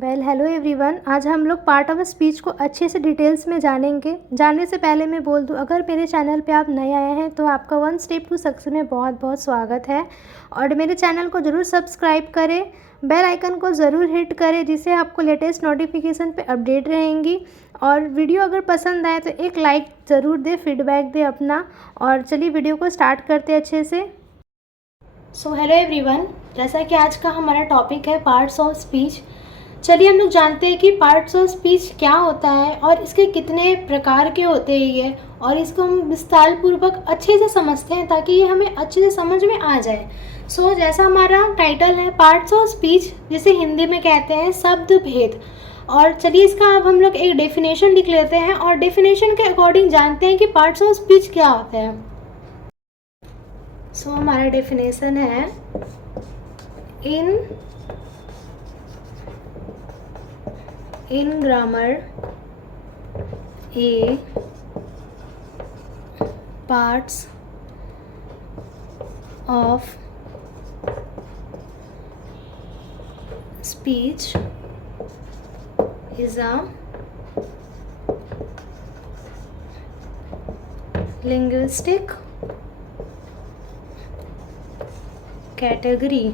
Hello everyone. आज हम लोग पार्ट ऑफ स्पीच को अच्छे से डिटेल्स में जानेंगे। जानने से पहले मैं बोल दूं, अगर मेरे चैनल पे आप नए आए हैं तो आपका 1 स्टेप टू सक्सेस में बहुत बहुत स्वागत है। और मेरे चैनल को ज़रूर सब्सक्राइब करें, बेल आइकन को ज़रूर हिट करें, जिससे आपको लेटेस्ट नोटिफिकेशन पे अपडेट रहेंगी। और वीडियो अगर पसंद आए तो एक लाइक ज़रूर दे, फीडबैक दे अपना। और चलिए वीडियो को स्टार्ट करते हैं अच्छे से। हेलो एवरीवन, जैसा कि आज का हमारा टॉपिक है पार्ट्स ऑफ स्पीच। चलिए हम लोग जानते हैं कि पार्ट्स ऑफ स्पीच क्या होता है और इसके कितने प्रकार के होते हैं ये, और इसको हम विस्तार पूर्वक अच्छे से समझते हैं ताकि ये हमें अच्छे से समझ में आ जाए। जैसा हमारा टाइटल है पार्ट्स ऑफ स्पीच, जिसे हिंदी में कहते हैं शब्द भेद। और चलिए इसका अब हम लोग एक डेफिनेशन लिख लेते हैं और डेफिनेशन के अकॉर्डिंग जानते हैं कि पार्ट्स ऑफ स्पीच क्या होते हैं। हमारा डेफिनेशन है in grammar a parts of speech is a linguistic category।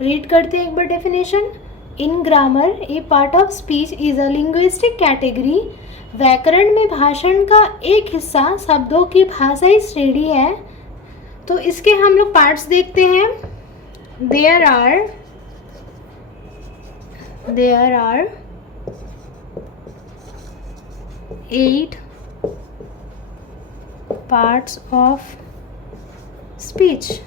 Read करते हैं एक बार definition. In grammar a part of speech is a linguistic category. व्याकरण में भाषण का एक हिस्सा शब्दों की भाषाई श्रेणी है। तो इसके हम लोग पार्ट्स देखते हैं। There are 8 parts of speech.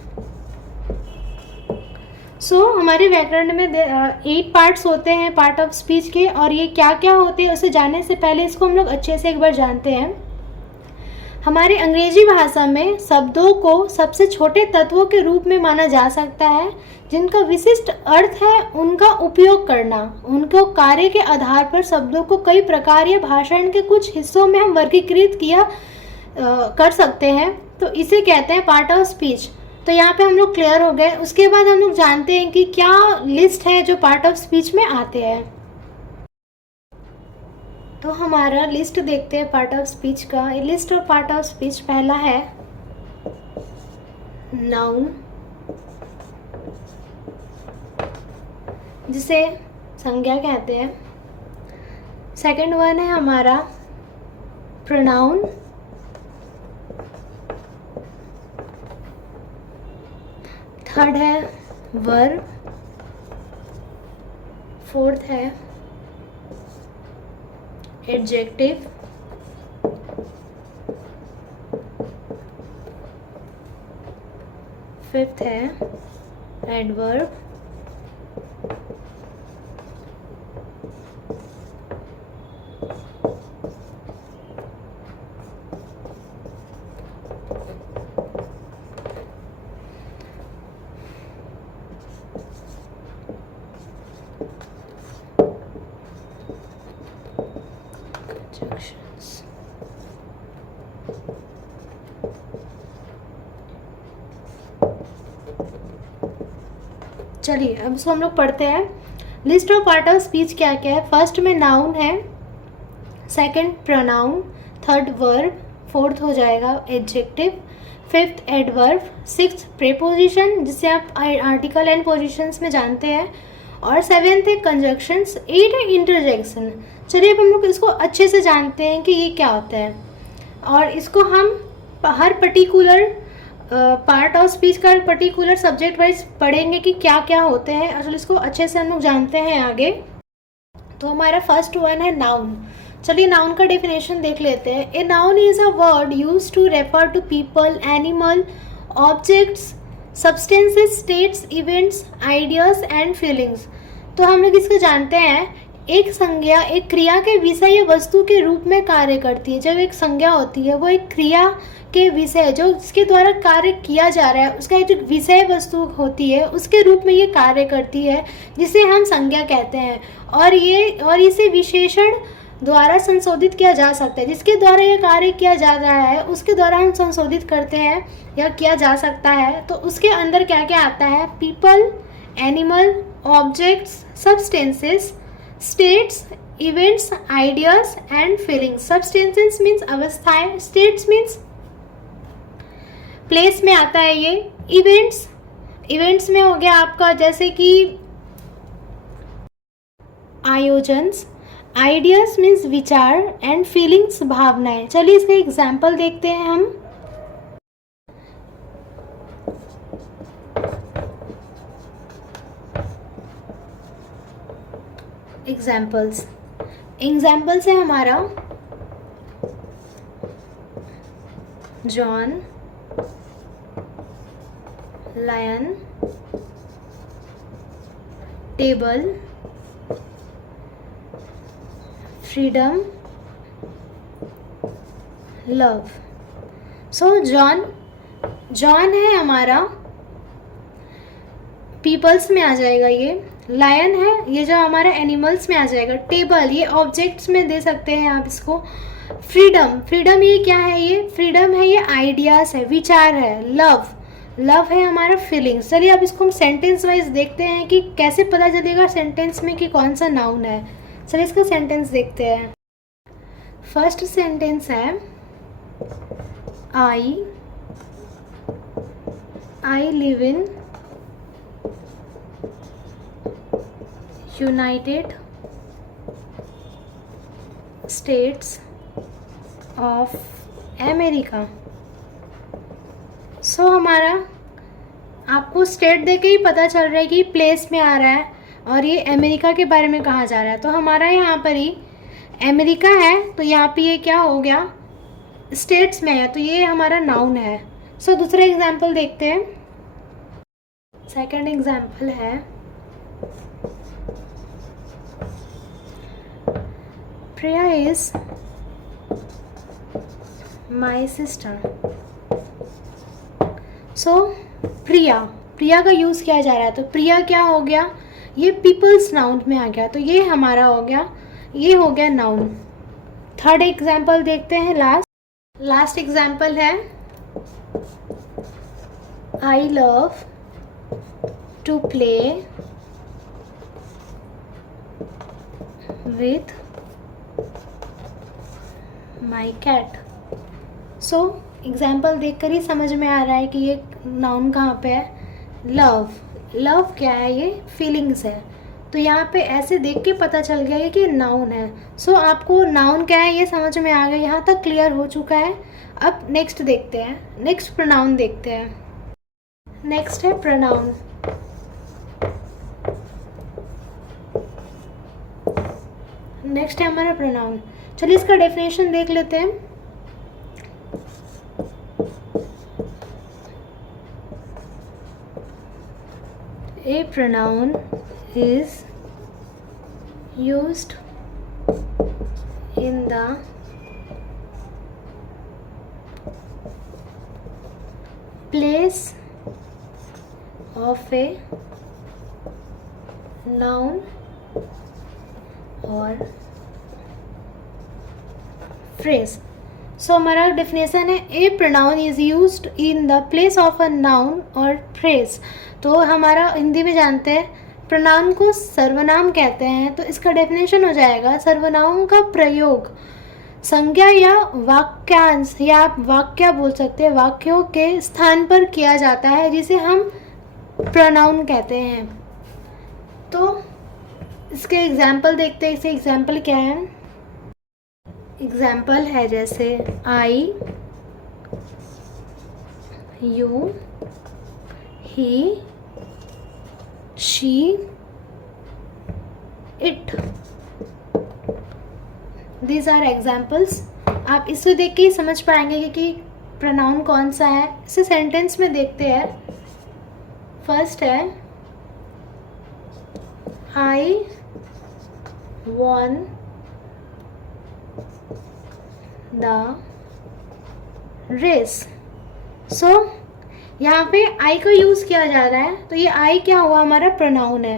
हमारे व्याकरण में 8 पार्ट्स होते हैं पार्ट ऑफ स्पीच के, और ये क्या क्या होते हैं उसे जानने से पहले इसको हम लोग अच्छे से एक बार जानते हैं। हमारे अंग्रेजी भाषा में शब्दों को सबसे छोटे तत्वों के रूप में माना जा सकता है, जिनका विशिष्ट अर्थ है उनका उपयोग करना। उनको कार्य के आधार पर शब्दों को कई प्रकार या भाषण के कुछ हिस्सों में हम वर्गीकृत कर सकते हैं। तो इसे कहते हैं पार्ट ऑफ स्पीच। तो यहाँ पे हम लोग क्लियर हो गए। उसके बाद हम लोग जानते हैं कि क्या लिस्ट है जो पार्ट ऑफ स्पीच में आते हैं। तो हमारा लिस्ट देखते हैं पार्ट ऑफ स्पीच का। List of part of speech, पहला है नाउन, जिसे संज्ञा कहते हैं। सेकंड वन है हमारा प्रोनाउन। थर्ड है वर्ब। फोर्थ है एडजेक्टिव। फिफ्थ है एडवर्ब। चलिए अब इसको हम लोग पढ़ते हैं। List of part of speech क्या क्या है। फर्स्ट में नाउन है, second pronoun, third verb, fourth हो जाएगा adjective, fifth adverb, sixth preposition जिसे आप आर्टिकल एंड पोजीशंस में जानते हैं, और सेवेंथ है कंजक्शंस, एट है इंटरजेक्शन। चलिए अब हम लोग इसको अच्छे से जानते हैं कि ये क्या होता है, और इसको हम हर पर्टिकुलर पार्ट ऑफ स्पीच का पर्टिकुलर सब्जेक्ट वाइज पढ़ेंगे कि क्या क्या होते हैं। असल इसको अच्छे से हम लोग जानते हैं आगे। तो हमारा फर्स्ट वन है नाउन। चलिए नाउन का डेफिनेशन देख लेते हैं। A noun is a word used to refer to people, animal, objects, substances, states, events, ideas and feelings. तो हम लोग इसको जानते हैं, एक संज्ञा एक क्रिया के विषय या वस्तु के रूप में कार्य करती है। जब एक संज्ञा होती है वो एक क्रिया के विषय जो जिसके द्वारा कार्य किया जा रहा है उसका एक जो विषय वस्तु होती है उसके रूप में ये कार्य करती है, जिसे हम संज्ञा कहते हैं। और इसे विशेषण द्वारा संशोधित किया जा सकता है। जिसके द्वारा यह कार्य किया जा रहा है उसके द्वारा हम संशोधित करते हैं या किया जा सकता है। तो उसके अंदर क्या क्या आता है, people, animal, objects, substances, states, events, ideas and feelings. Substances means अवस्थाएं, स्टेट्स मीन्स प्लेस में आता है ये, इवेंट्स, इवेंट्स में हो गया आपका जैसे कि आयोजन्स, आइडियाज मीन्स विचार एंड फीलिंग्स भावनाएं। चलिए इसका एग्जाम्पल देखते हैं हम। एग्जाम्पल्स है हमारा John, lion, table, freedom, love. So John है हमारा पीपल्स में आ जाएगा, ये लायन है ये जो हमारा एनिमल्स में आ जाएगा, टेबल ये ऑब्जेक्ट्स में दे सकते हैं आप इसको, फ्रीडम ये क्या है, ये फ्रीडम है, ये आइडियाज है, विचार है, लव है हमारा फीलिंग्स। चलिए अब इसको हम सेंटेंस वाइज देखते हैं कि कैसे पता चलेगा सेंटेंस में कि कौन सा नाउन है। चलिए इसका सेंटेंस देखते हैं। फर्स्ट सेंटेंस है I live in United States of America. So हमारा आपको स्टेट देके ही पता चल रहा है कि प्लेस में आ रहा है और ये अमेरिका के बारे में कहा जा रहा है, तो हमारा यहाँ पर ही अमेरिका है, तो यहाँ पे ये क्या हो गया, स्टेट्स में है, तो ये हमारा नाउन है। सो दूसरा एग्जाम्पल देखते हैं। सेकंड एग्जाम्पल है प्रिया इज माई सिस्टर। सो प्रिया का यूज़ किया जा रहा है, तो प्रिया क्या हो गया, ये पीपल्स नाउन में आ गया, तो ये हमारा हो गया, ये हो गया नाउन। थर्ड एग्जाम्पल देखते हैं, लास्ट एग्जाम्पल है I love to play with my cat. So example देखकर ही समझ में आ रहा है कि ये नाउन कहाँ पे है, लव क्या है, ये फीलिंग्स है, तो यहाँ पे ऐसे देख के पता चल गया है कि नाउन है। सो आपको नाउन क्या है ये समझ में आ गया, यहाँ तक क्लियर हो चुका है। अब नेक्स्ट देखते हैं, नेक्स्ट प्रोनाउन देखते हैं। नेक्स्ट है प्रोनाउन। नेक्स्ट है हमारा प्रोनाउन। चलिए इसका डेफिनेशन देख लेते हैं। A pronoun is used in the place of a noun or phrase. सो हमारा डेफिनेशन है a pronoun is used in the place of a noun और फ्रेज। तो हमारा हिंदी में जानते हैं प्रोनाउन को सर्वनाम कहते हैं, तो इसका डेफिनेशन हो जाएगा सर्वनाम का प्रयोग संज्ञा या वाक्यांश या आप वाक्य बोल सकते हैं, वाक्यों के स्थान पर किया जाता है, जिसे हम प्रोनाउन कहते हैं। तो इसके एग्जाम्पल देखते हैं। इसे एग्जाम्पल क्या है, एग्जाम्पल है जैसे I, you, he, she, it. These are examples. आप इससे देख के ही समझ पाएंगे कि प्रोनाउन कौन सा है। इसे सेंटेंस में देखते हैं। फर्स्ट है आई वॉन द रेस। सो यहाँ पे आई को यूज़ किया जा रहा है, तो ये आई क्या हुआ, हमारा प्रोनाउन है,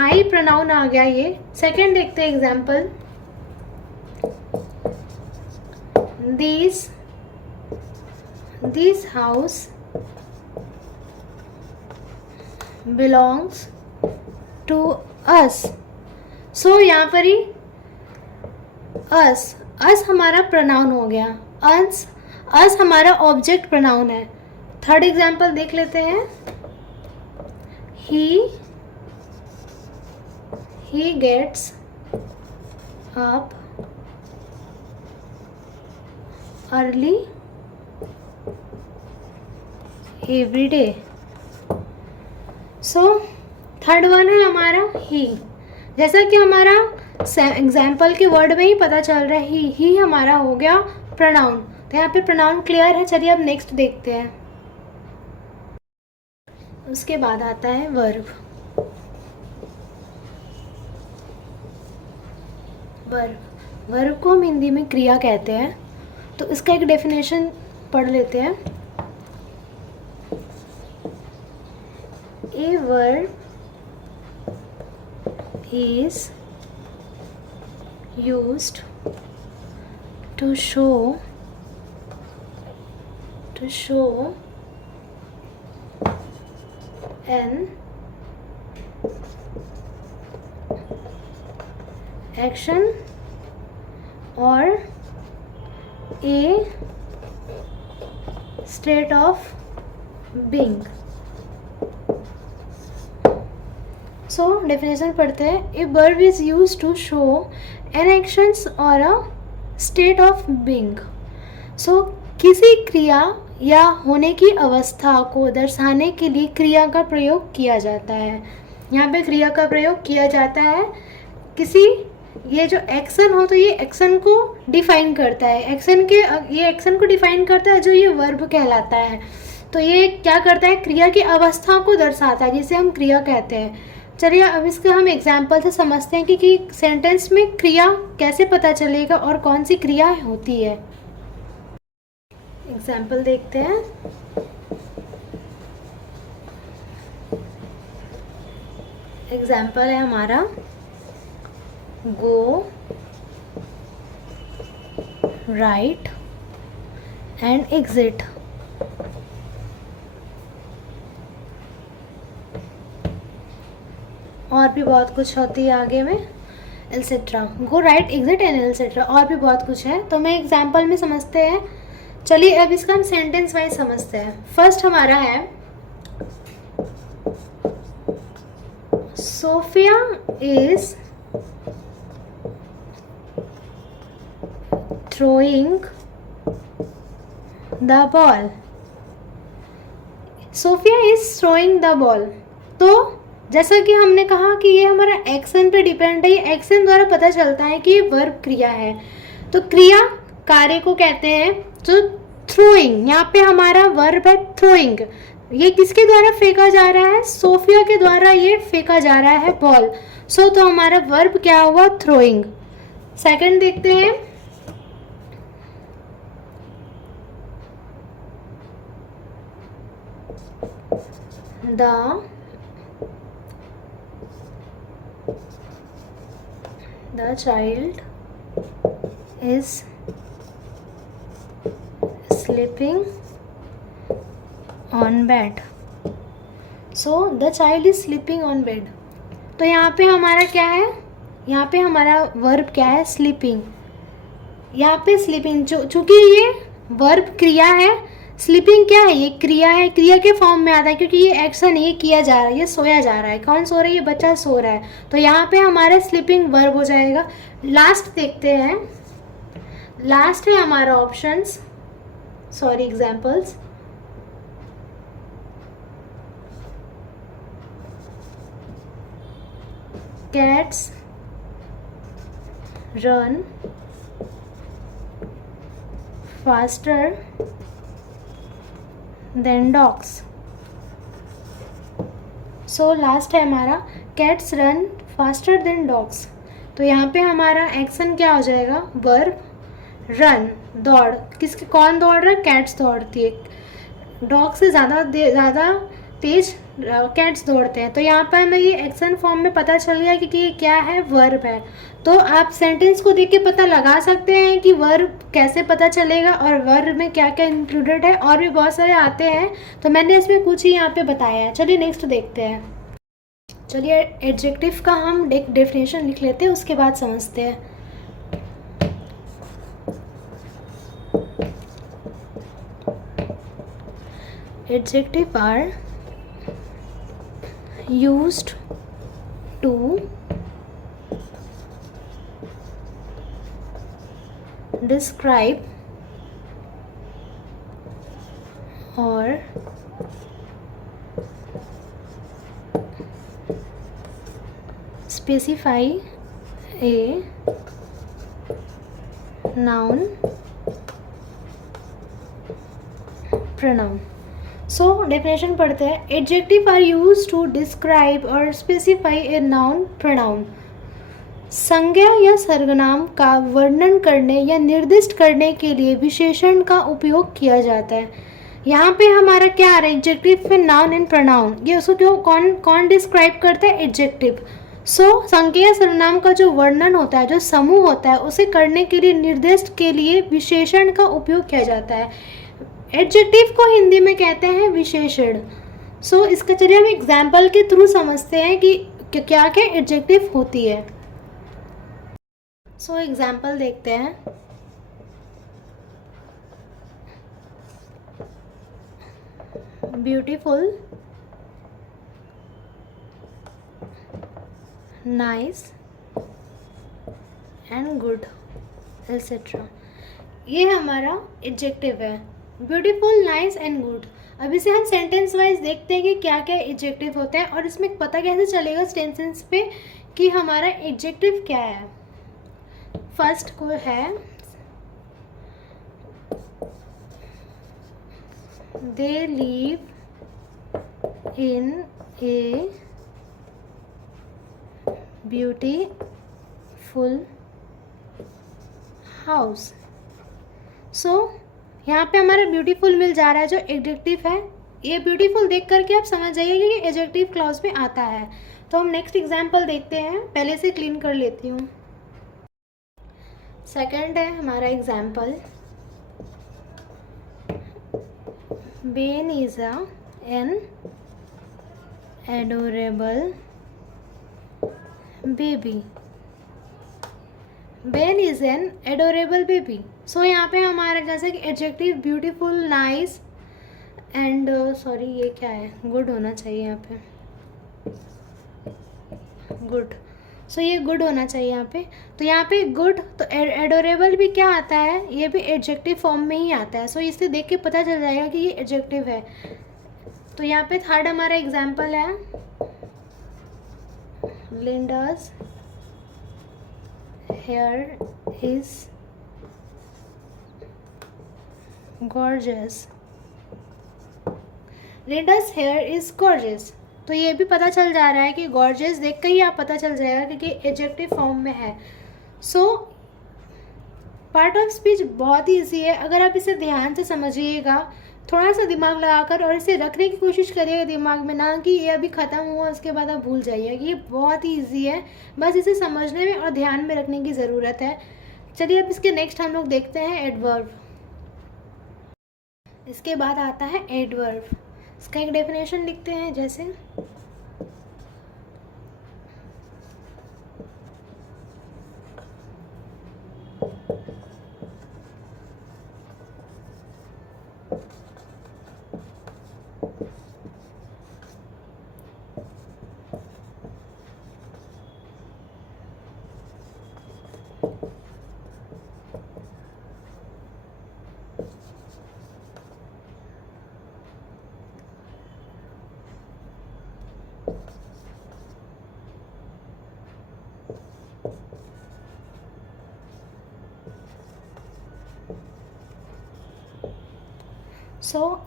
आई प्रोनाउन आ गया ये। सेकंड देखते हैं example, this house belongs to us. So यहाँ पर ही अस हमारा प्रोनाउन हो गया, अस हमारा ऑब्जेक्ट प्रोनाउन है। थर्ड एग्जाम्पल देख लेते हैं। He gets up early every day. So third one है हमारा ही। जैसा कि हमारा एग्जाम्पल के वर्ड में ही पता चल रहा है, ही हमारा हो गया प्रोनाउन। तो यहाँ पे प्रोनाउन क्लियर है। चलिए अब नेक्स्ट देखते हैं। उसके बाद आता है वर्ब। वर्ब को हम हिंदी में क्रिया कहते हैं। तो इसका एक डेफिनेशन पढ़ लेते हैं। A verb is used to show an action or a state of being। So definition पढ़ते हैं। A verb is use to show an actions or a state of being. सो किसी क्रिया या होने की अवस्था को दर्शाने के लिए क्रिया का प्रयोग किया जाता है। यहाँ पे क्रिया का प्रयोग किया जाता है किसी, ये जो एक्शन हो तो ये एक्शन को डिफाइन करता है, ये एक्शन को डिफाइन करता है जो ये वर्ब कहलाता है। तो ये क्या करता है, क्रिया की अवस्था को दर्शाता है, जिसे हम क्रिया कहते हैं। चलिए अब इसका हम एग्जाम्पल से समझते हैं कि सेंटेंस में क्रिया कैसे पता चलेगा और कौन सी क्रिया होती है। एग्जाम्पल देखते हैं। एग्जाम्पल है हमारा गो, राइट एंड एग्जिट। और भी बहुत कुछ होती है आगे में, एल्सेट्रा। गो, राइट, एग्जिट एंड एल्सेट्रा, और भी बहुत कुछ है। तो मैं एग्जाम्पल में समझते हैं। चलिए अब इसका हम सेंटेंस वाइज समझते हैं। फर्स्ट हमारा है Sophia is throwing the ball. Sophia is throwing the ball. तो जैसा कि हमने कहा कि ये हमारा एक्शन पे डिपेंड है, ये एक्शन द्वारा पता चलता है कि ये वर्ब क्रिया है। तो क्रिया कार्य को कहते हैं जो थ्रोइंग, यहाँ पे हमारा वर्ब है थ्रोइंग। ये किसके द्वारा फेंका जा रहा है, सोफिया के द्वारा ये फेंका जा रहा है बॉल। सो तो हमारा वर्ब क्या हुआ, थ्रोइंग। सेकंड देखते हैं। The child is sleeping on bed. So the child is sleeping on bed. तो यहाँ पे हमारा क्या है, यहाँ पे हमारा वर्ब क्या है, स्लीपिंग। यहाँ पे स्लीपिंग, चूँकि ये वर्ब क्रिया है, स्लीपिंग क्या है, ये क्रिया है, क्रिया के फॉर्म में आता है क्योंकि ये एक्शन ये किया जा रहा है, ये सोया जा रहा है। कौन सो रहा है, ये बच्चा सो रहा है। तो यहाँ पे हमारा स्लीपिंग वर्ब हो जाएगा। लास्ट देखते हैं। लास्ट है हमारा options, sorry examples. Cats run faster than dogs. So last है हमारा cats run faster than dogs. तो यहाँ पे हमारा एक्शन क्या हो जाएगा, वर्ब रन, दौड़। कौन दौड़ रहा है, कैट्स दौड़ती है। डॉग से ज़्यादा तेज कैट्स दौड़ते हैं। तो यहाँ पर हमें ये एक्शन फॉर्म में पता चल गया कि ये क्या है, वर्ब है। तो आप सेंटेंस को देख के पता लगा सकते हैं कि वर्ब कैसे पता चलेगा और वर्ब में क्या क्या इंक्लूडेड है। और भी बहुत सारे आते हैं, तो मैंने इसमें कुछ ही यहाँ पे बताया है। चलिए नेक्स्ट देखते हैं। चलिए एडजेक्टिव का हम डेफिनेशन लिख लेते हैं, उसके बाद समझते हैं। Adjective are used to describe or specify a noun pronoun। So definition पढ़ते हैं। Adjective are use to describe or specify a noun pronoun। संज्ञा या सर्वनाम का वर्णन करने या निर्दिष्ट करने के लिए विशेषण का उपयोग किया जाता है। यहाँ पे हमारा क्या आ रहा है, एडजेक्टिव में नाउन एंड प्रोनाउन, ये उसको क्यों कौन कौन डिस्क्राइब करता है, एडजेक्टिव। सो संज्ञा या सर्वनाम का जो वर्णन होता है, जो समूह होता है, उसे करने के लिए निर्दिष्ट के लिए विशेषण का उपयोग किया जाता है। एडजेक्टिव को हिंदी में कहते हैं विशेषण। सो इसका चलिए हम एग्जाम्पल के थ्रू समझते हैं कि क्या क्या एडजेक्टिव होती है। सो एग्जाम्पल देखते हैं। Beautiful, nice and good etcetera, ये हमारा एडजेक्टिव है। Beautiful, nice and good. अब इसे हम सेंटेंस वाइज देखते हैं कि क्या क्या एडजेक्टिव होते हैं और इसमें पता कैसे चलेगा सेंटेंस पे कि हमारा एडजेक्टिव क्या है। फर्स्ट को है they live in a beautiful house. So यहाँ पे हमारा ब्यूटीफुल मिल जा रहा है जो एडजेक्टिव है। ये ब्यूटीफुल देख करके आप समझ जाइए कि एडजेक्टिव क्लॉज में आता है। तो हम नेक्स्ट एग्जाम्पल देखते हैं, पहले से क्लीन कर लेती हूँ। सेकंड है हमारा example, Ben is an adorable baby. Ben is an adorable baby. So यहाँ पे हमारा जैसे कि adjective beautiful, nice and sorry ये क्या है, गुड होना चाहिए यहाँ पे, गुड। सो ये गुड होना चाहिए यहाँ पे। तो यहाँ पे गुड, तो एडोरेबल भी क्या आता है, ये भी एडजेक्टिव फॉर्म में ही आता है। सो इसे देख के पता चल जाएगा कि ये एडजेक्टिव है। तो यहाँ पे थर्ड हमारा एग्जाम्पल है, Linda's hair is gorgeous. Linda's hair is gorgeous. तो ये भी पता चल जा रहा है कि गॉर्जियस देख कर ही आप पता चल जाएगा क्योंकि एडजेक्टिव फॉर्म में है। सो पार्ट ऑफ स्पीच बहुत ही ईजी है, अगर आप इसे ध्यान से समझिएगा, थोड़ा सा दिमाग लगाकर और इसे रखने की कोशिश करिएगा दिमाग में, ना कि ये अभी ख़त्म हुआ उसके बाद आप भूल जाइएगा। ये बहुत ही ईजी है, बस इसे समझने में और ध्यान में रखने की ज़रूरत है। चलिए अब इसके नेक्स्ट हम लोग देखते हैं एडवर्ब। इसके बाद आता है एडवर्ब। इसका एक डेफिनेशन लिखते हैं, जैसे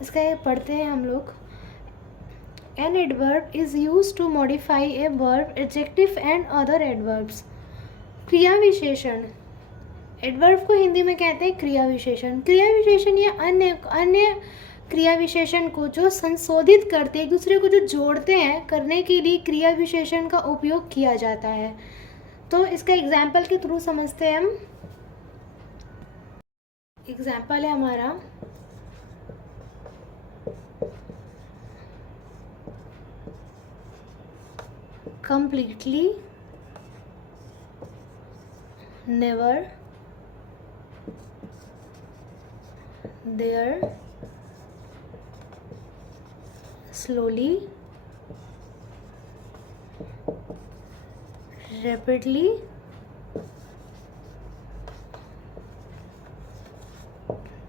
इसका ये पढ़ते हैं हम लोग। An adverb is use to modify a verb, adjective and other adverbs. क्रिया विशेषण, एडवर्ब को हिंदी में कहते हैं क्रिया विशेषण। क्रिया विशेषण या अन्य क्रिया विशेषण को जो संशोधित करते हैं, एक दूसरे को जो जोड़ते हैं, करने के लिए क्रिया विशेषण का उपयोग किया जाता है। तो इसका एग्जाम्पल के थ्रू समझते हैं हम। एग्जाम्पल है हमारा, completely, never, there, slowly, rapidly,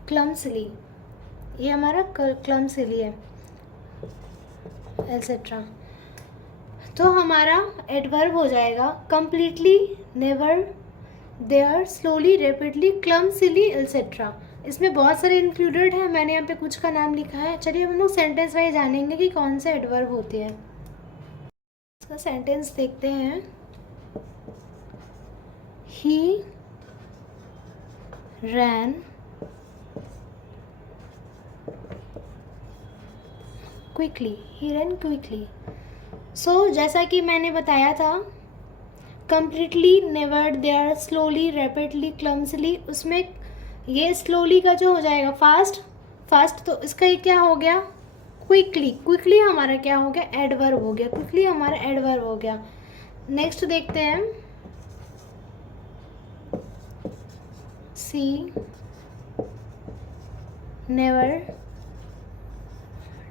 clumsily, ये हमारा clumsily है, एटसेट्रा। तो हमारा एडवर्ब हो जाएगा completely, never, there, slowly, rapidly, clumsily, etcetera. इसमें बहुत सारे इंक्लूडेड है, मैंने यहाँ पे कुछ का नाम लिखा है। चलिए हम लोग सेंटेंस वाइज जानेंगे कि कौन से एडवर्ब होते हैं। इसका सेंटेंस देखते हैं। He ran quickly, he ran quickly। So जैसा कि मैंने बताया था, completely, never, there, slowly, rapidly, clumsily, उसमें ये slowly का जो हो जाएगा फास्ट, तो इसका ये क्या हो गया, क्विकली हमारा क्या हो गया, एडवर्ब हो गया, क्विकली हमारा एडवर्ब हो गया। नेक्स्ट देखते हैं, सी नेवर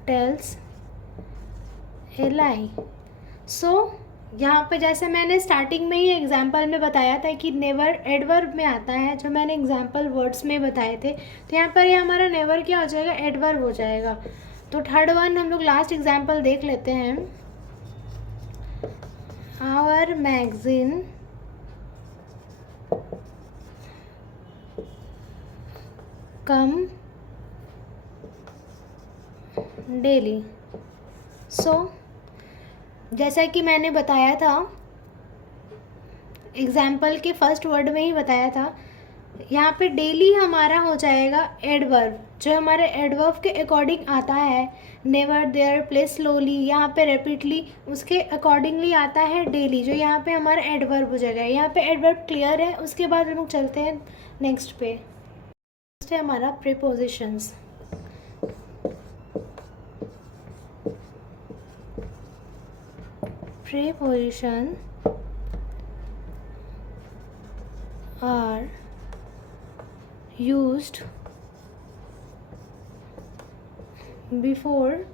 टेल्स ए लाई। सो यहाँ पे जैसे मैंने स्टार्टिंग में ही एग्जाम्पल में बताया था कि नेवर एडवर्ब में आता है, जो मैंने एग्जाम्पल वर्ड्स में बताए थे, तो यहाँ पर ये हमारा नेवर क्या हो जाएगा, एडवर्ब हो जाएगा। तो थर्ड वन हम लोग लास्ट एग्जाम्पल देख लेते हैं। Our magazine come daily. So जैसा कि मैंने बताया था, एग्जाम्पल के फर्स्ट वर्ड में ही बताया था, यहाँ पे डेली हमारा हो जाएगा एडवर्ब, जो हमारे एडवर्ब के अकॉर्डिंग आता है। नेवर, देयर, प्लेस, स्लोली, यहाँ पे रैपिडली, उसके अकॉर्डिंगली आता है डेली, जो यहाँ पे हमारा एडवर्ब हो जाएगा। यहाँ पे एडवर्ब क्लियर है। उसके बाद हम लोग चलते हैं नेक्स्ट पे। नेक्स्ट है हमारा prepositions. Preposition are used before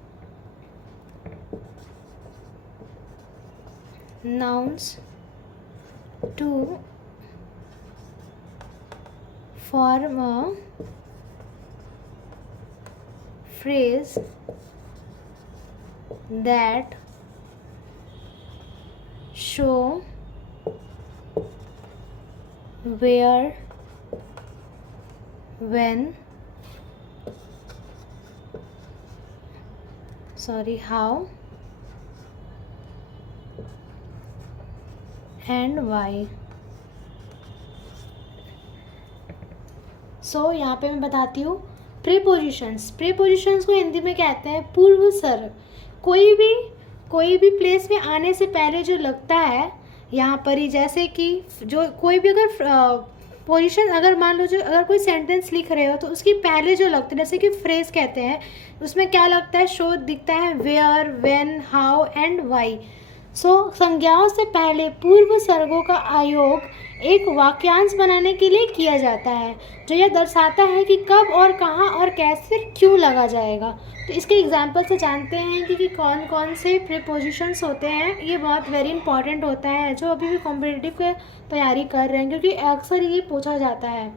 nouns to form a phrase that show where, when, how and why। सो यहाँ पे मैं बताती हूँ प्रीपोजिशंस को हिंदी में कहते हैं पूर्व सर्ग। कोई भी प्लेस में आने से पहले जो लगता है, यहाँ पर ही जैसे कि जो कोई भी अगर पोजीशन, अगर मान लो जो अगर कोई सेंटेंस लिख रहे हो तो उसकी पहले जो लगता है, जैसे कि फ्रेज कहते हैं, उसमें क्या लगता है, शो दिखता है, where, when, how and why. So संज्ञाओं से पहले पूर्व सर्गों का आयोग एक वाक्यांश बनाने के लिए किया जाता है, जो यह दर्शाता है कि कब और कहाँ और कैसे क्यों लगा जाएगा। तो इसके एग्जाम्पल से जानते हैं कि कौन कौन से प्रीपोजिशंस होते हैं। ये बहुत वेरी इंपॉर्टेंट होता है, जो अभी भी कॉम्पिटिटिव की तैयारी कर रहे हैं, क्योंकि अक्सर ये पूछा जाता है।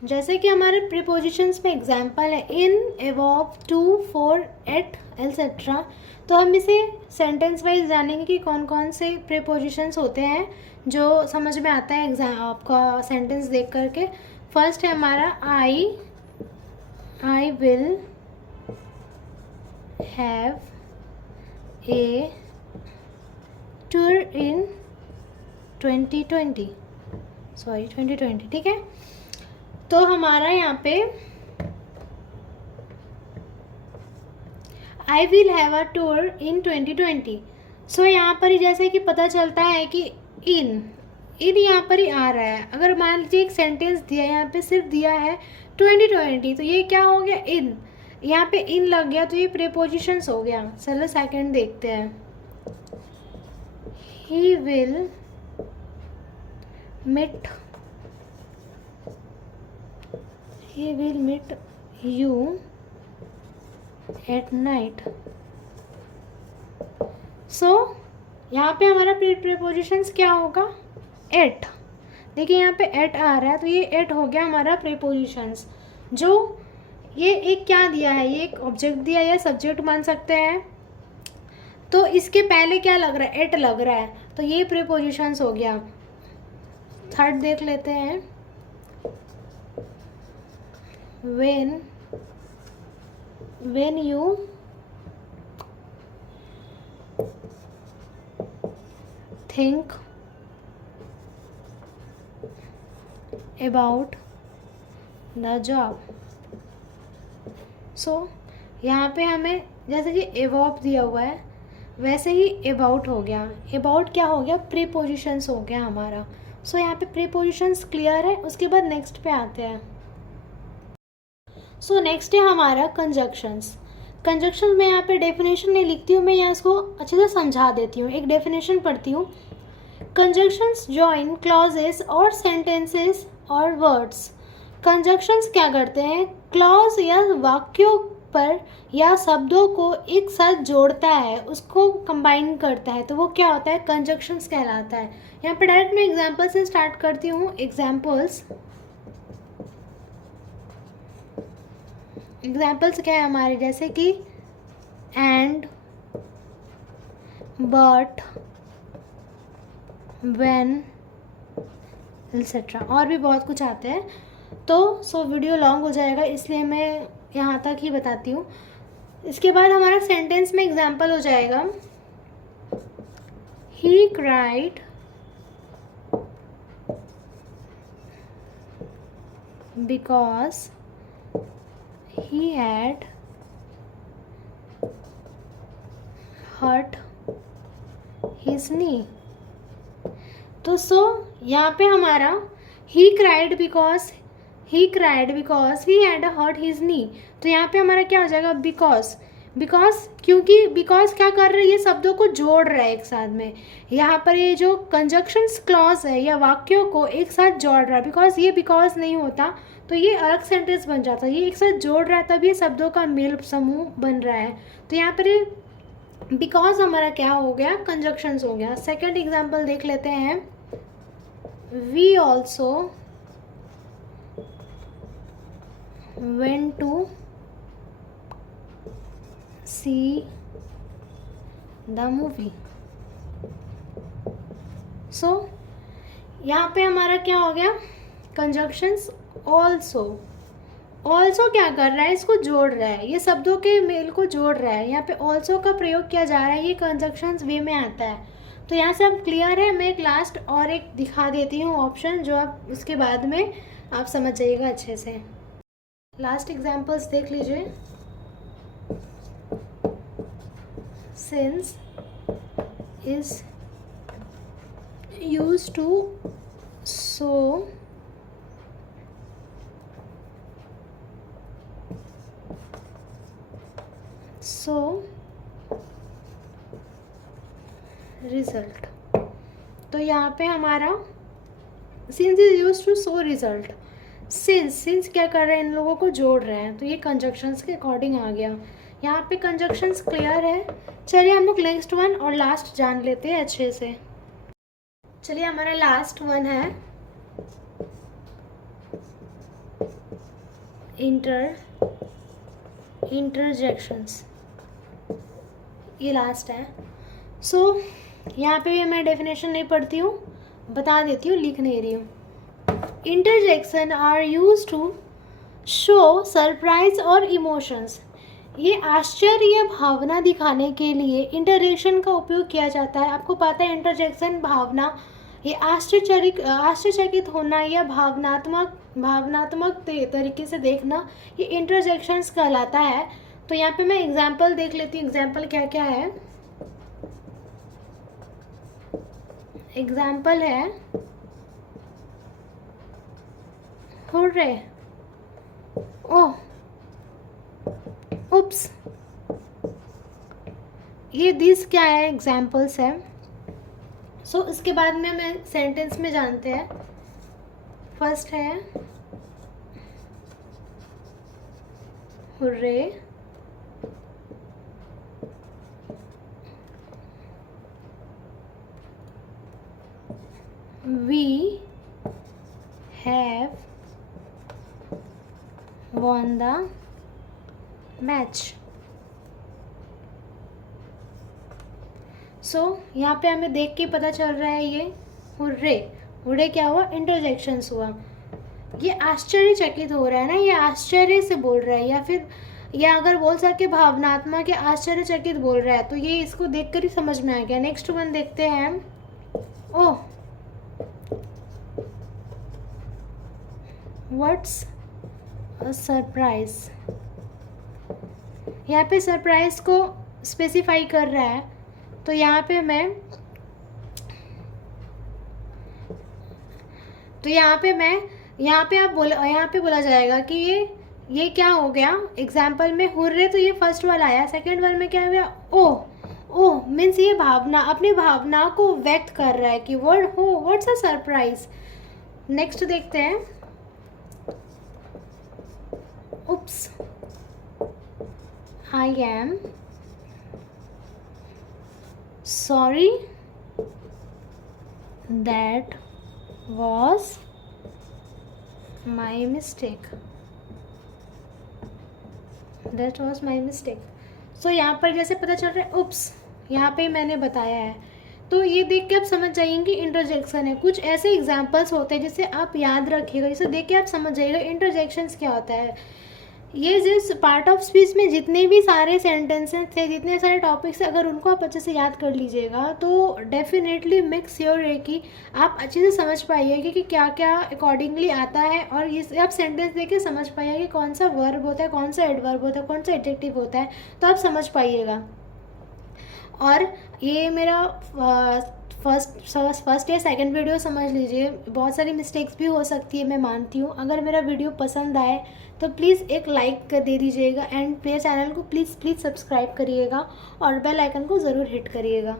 जैसे कि हमारे प्रीपोजिशंस में एग्जाम्पल है इन, एवॉव, टू, फॉर, एट, एटसेट्रा। तो हम इसे सेंटेंस वाइज जानेंगे कि कौन कौन से प्रीपोजिशंस होते हैं, जो समझ में आता है एग्जाम आपका सेंटेंस देख करके। फर्स्ट है हमारा I will have a tour in 2020, ठीक है। तो हमारा यहाँ पे I will have a tour in 2020। सो यहाँ पर ही जैसे कि पता चलता है कि इन यहाँ पर ही आ रहा है। अगर मान लीजिए एक सेंटेंस दिया, यहाँ पे सिर्फ दिया है 2020, तो ये क्या हो गया, इन, यहाँ पे इन लग गया, तो ये प्रीपोजिशंस हो गया। चलो सेकंड देखते हैं। He will meet you at night. So यहाँ पे हमारा प्रीपोजिशंस क्या होगा, एट। देखिए यहाँ पे एट आ रहा है, तो ये एट हो गया हमारा प्रीपोजिशंस। जो ये एक क्या दिया है, ये एक ऑब्जेक्ट दिया है, सब्जेक्ट मान सकते हैं। तो इसके पहले क्या लग रहा है, एट लग रहा है, तो ये प्रीपोजिशंस हो गया। थर्ड देख लेते हैं, when you think about the job. So यहाँ पे हमें जैसे कि एवॉप दिया हुआ है, वैसे ही अबाउट हो गया। अबाउट क्या हो गया, प्रीपोजिशंस हो गया हमारा। सो यहाँ पे प्रीपोजिशंस क्लियर है। उसके बाद नेक्स्ट पे आते हैं। सो नेक्स्ट है हमारा कंजक्शंस। कंजक्शन में यहाँ पे डेफिनेशन नहीं लिखती हूँ मैं, यहाँ इसको अच्छे से समझा देती हूँ। एक डेफिनेशन पढ़ती हूँ। कंजक्शंस जॉइन क्लॉजेस और सेंटेंसेस और वर्ड्स। कंजक्शंस क्या करते हैं, क्लॉज या वाक्यों पर या शब्दों को एक साथ जोड़ता है, उसको कंबाइन करता है, तो वो क्या होता है, कंजक्शंस कहलाता है। यहाँ पे डायरेक्ट मैं एग्जाम्पल से स्टार्ट करती हूँ। एग्जाम्पल्स क्या है हमारे, जैसे कि एंड, बट, व्हेन, एक्सेट्रा, और भी बहुत कुछ आते हैं। तो सो वीडियो लॉन्ग हो जाएगा, इसलिए मैं यहाँ तक ही बताती हूँ। इसके बाद हमारा सेंटेंस में एग्जाम्पल हो जाएगा, he cried because he had hurt his knee. तो यहाँ पे हमारा he cried because he had hurt his knee। तो यहाँ पे हमारा क्या हो जाएगा, because क्योंकि because क्या कर रहा है, ये शब्दों को जोड़ रहा है एक साथ में। यहाँ पर ये जो कंजक्शंस क्लॉज है या वाक्यों को एक साथ जोड़ रहा है। because नहीं होता तो ये अलग सेंटेंस बन जाता है, ये एक साथ जोड़ रहा है, तब ये शब्दों का मेल समूह बन रहा है। तो यहाँ पर बिकॉज हमारा क्या हो गया, कंजक्शंस हो गया। सेकंड एग्जांपल देख लेते हैं, we also went to see the movie. So यहाँ पे हमारा क्या हो गया, कंजक्शंस ऑल्सो क्या कर रहा है, इसको जोड़ रहा है, ये शब्दों के मेल को जोड़ रहा है। यहाँ पे ऑल्सो का प्रयोग किया जा रहा है, ये कंजक्शंस वे में आता है। तो यहाँ से अब क्लियर है। मैं एक लास्ट और एक दिखा देती हूँ ऑप्शन, जो आप उसके बाद में आप समझ जाइएगा अच्छे से। लास्ट एग्जांपल्स देख लीजिए। Since is used to show result. तो यहाँ पे हमारा since is used to show result. Since क्या कर रहे हैं, इन लोगों को जोड़ रहे हैं, तो ये कंजक्शंस के अकॉर्डिंग आ गया। यहाँ पे कंजक्शंस क्लियर है। चलिए हम लोग नेक्स्ट वन और लास्ट जान लेते हैं अच्छे से। चलिए हमारा लास्ट वन है इंटरजेक्शंस, ये लास्ट है। सो यहाँ पे भी मैं डेफिनेशन नहीं पढ़ती हूँ, बता देती हूँ, लिख नहीं रही हूँ। Interjection are use to show surprise or emotions. ये आश्चर्य भावना दिखाने के लिए इंटरजेक्शन का उपयोग किया जाता है। आपको पता है इंटरजेक्शन भावना, ये आश्चर्यचकित होना या भावनात्मक तरीके से देखना, ये इंटरजेक्शंस कहलाता है। तो यहाँ पे मैं एग्जाम्पल देख लेती हूँ, एग्जाम्पल क्या क्या है। एग्जाम्पल है हुर्रे, ओह, उप्स। ये दिस क्या है, एग्जाम्पल्स है। सो इसके बाद में हमें सेंटेंस में जानते हैं। फर्स्ट है hurray, we have won the match. So यहाँ पे हमें देख के पता चल रहा है ये हुर्रे, हुर्रे क्या हुआ, इंटरजेक्शंस हुआ। ये आश्चर्यचकित हो रहा है ना, ये आश्चर्य से बोल रहा है, या फिर या अगर बोल सके भावनात्मक या आश्चर्यचकित बोल रहा है, तो ये इसको देखकर ही समझ में आ गया। नेक्स्ट वन देखते हैं। ओह, व्हाट्स अ सरप्राइज। यहाँ पे सरप्राइज को स्पेसिफाई कर रहा है, तो यहाँ पे यहाँ पे बोला जाएगा कि ये क्या हो गया। एग्जाम्पल में हुर्रे, तो ये फर्स्ट वाला आया। सेकंड वन में क्या हो गया, ओह, ओह मीन्स ये भावना, अपनी भावना को व्यक्त कर रहा है कि वर्ड हो, व्हाट्स अ सरप्राइज। नेक्स्ट देखते हैं। Oops, I am sorry, that was my mistake, that was my mistake। सो यहाँ पर जैसे पता चल रहा है उप्स, यहाँ पे मैंने बताया है, तो ये देख के आप समझ जाइए कि इंटरजेक्शन है। कुछ ऐसे एग्जाम्पल्स होते हैं जिसे आप याद रखिएगा, जिसे देख के आप समझ जाइएगा इंटरजेक्शंस क्या होता है। ये जिस पार्ट ऑफ स्पीच में जितने भी सारे सेंटेंसेस थे, जितने सारे टॉपिक्स, अगर उनको आप अच्छे से याद कर लीजिएगा तो डेफिनेटली मेक श्योर है कि आप अच्छे से समझ पाइएगा कि क्या क्या अकॉर्डिंगली आता है, और ये आप सेंटेंस देख के समझ पाइएगा कि कौन सा वर्ब होता है, कौन सा एडवर्ब होता है, कौन सा एडजेक्टिव होता है, तो आप समझ पाइएगा। और ये मेरा फर्स्ट या सेकंड वीडियो समझ लीजिए। बहुत सारी मिस्टेक्स भी हो सकती है, मैं मानती हूँ। अगर मेरा वीडियो पसंद आए तो प्लीज़ एक लाइक कर दे दीजिएगा, एंड मेरे चैनल को प्लीज़ सब्सक्राइब करिएगा और बेल आइकन को ज़रूर हिट करिएगा।